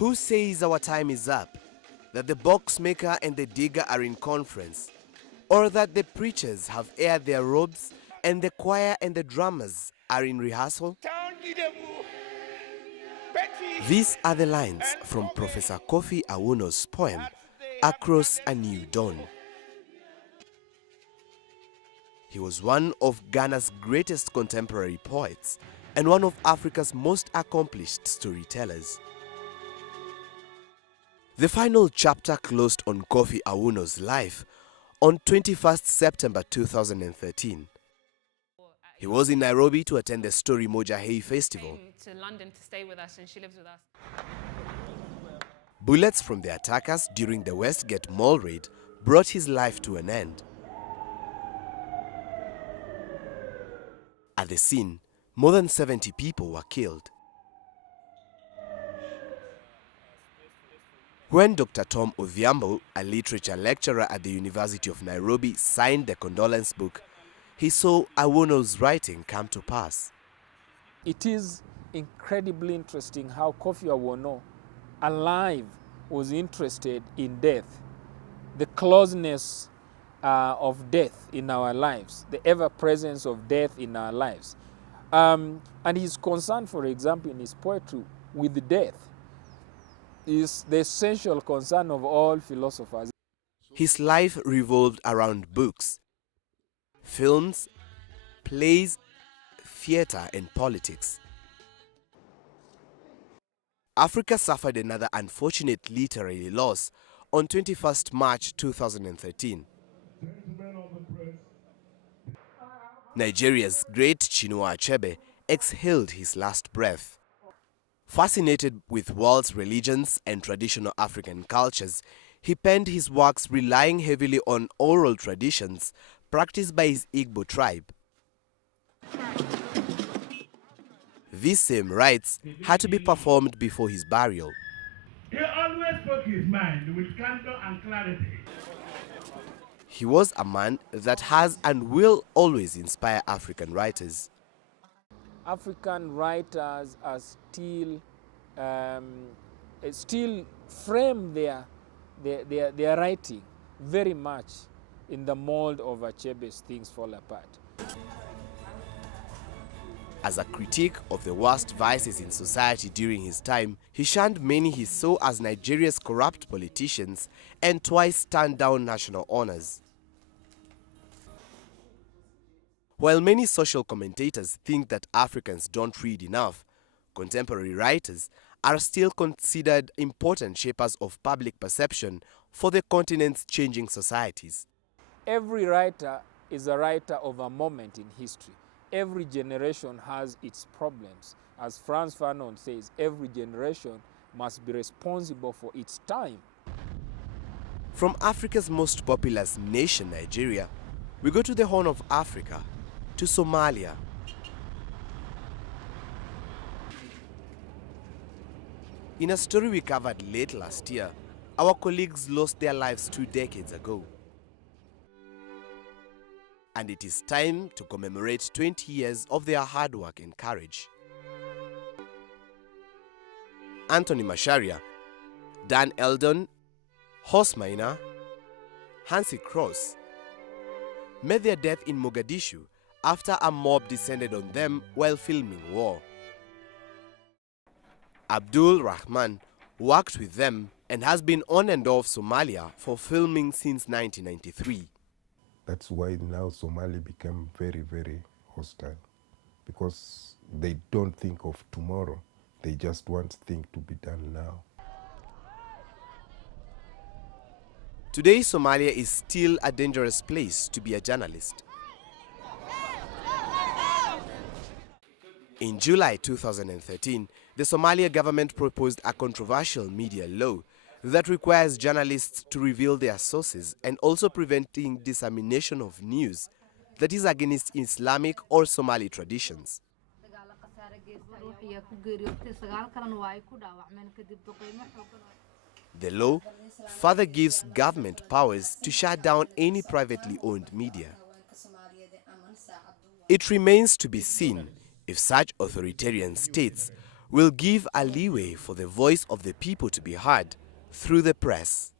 Who says our time is up? That the box maker and the digger are in conference? Or that the preachers have aired their robes and the choir and the drummers are in rehearsal? These are the lines from Professor Chinua and Awoonor's poem, Across a New Dawn. He was one of Ghana's greatest contemporary poets and one of Africa's most accomplished storytellers. The final chapter closed on Chinua and Awoonor's life on 21st September 2013. He was in Nairobi to attend the Story Moja Hay Festival. To London to stay with us, and she lives with us. Bullets from the attackers during the Westgate Mall raid brought his life to an end. At the scene, more than 70 people were killed. When Dr. Tom Odhiambo, a literature lecturer at the University of Nairobi, signed the condolence book, he saw Awoonor's writing come to pass. It is incredibly interesting how Chinua and Awoonor, alive, was interested in death, the closeness of death in our lives, the ever-presence of death in our lives. And his concern, for example, in his poetry with death is the essential concern of all philosophers. His life revolved around books, films, plays, theater, and politics. Africa suffered another unfortunate literary loss on 21st March 2013. Nigeria's great Chinua Achebe exhaled his last breath. Fascinated with world's religions and traditional African cultures, he penned his works relying heavily on oral traditions practiced by his Igbo tribe. These same rites had to be performed before his burial. He always spoke his mind with candor and clarity. He was a man that has and will always inspire African writers. African writers are still frame their writing very much in the mold of Achebe's Things Fall Apart. As a critique of the worst vices in society during his time, he shunned many he saw as Nigeria's corrupt politicians and twice turned down national honors. While many social commentators think that Africans don't read enough, contemporary writers are still considered important shapers of public perception for the continent's changing societies. Every writer is a writer of a moment in history. Every generation has its problems. As Frantz Fanon says, every generation must be responsible for its time. From Africa's most populous nation, Nigeria, we go to the Horn of Africa, to Somalia. In a story we covered late last year, our colleagues lost their lives 2 decades ago. And it is time to commemorate 20 years of their hard work and courage. Anthony Masharia, Dan Eldon, Horst Maina, Hansi Cross met their death in Mogadishu after a mob descended on them while filming war. Abdul Rahman worked with them and has been on and off Somalia for filming since 1993. That's why now Somalia became very, very hostile, because they don't think of tomorrow. They just want things to be done now. Today, Somalia is still a dangerous place to be a journalist. In July 2013, the Somalia government proposed a controversial media law that requires journalists to reveal their sources and also preventing dissemination of news that is against Islamic or Somali traditions. The law further gives government powers to shut down any privately owned media. It remains to be seen if such authoritarian states will give a leeway for the voice of the people to be heard through the press.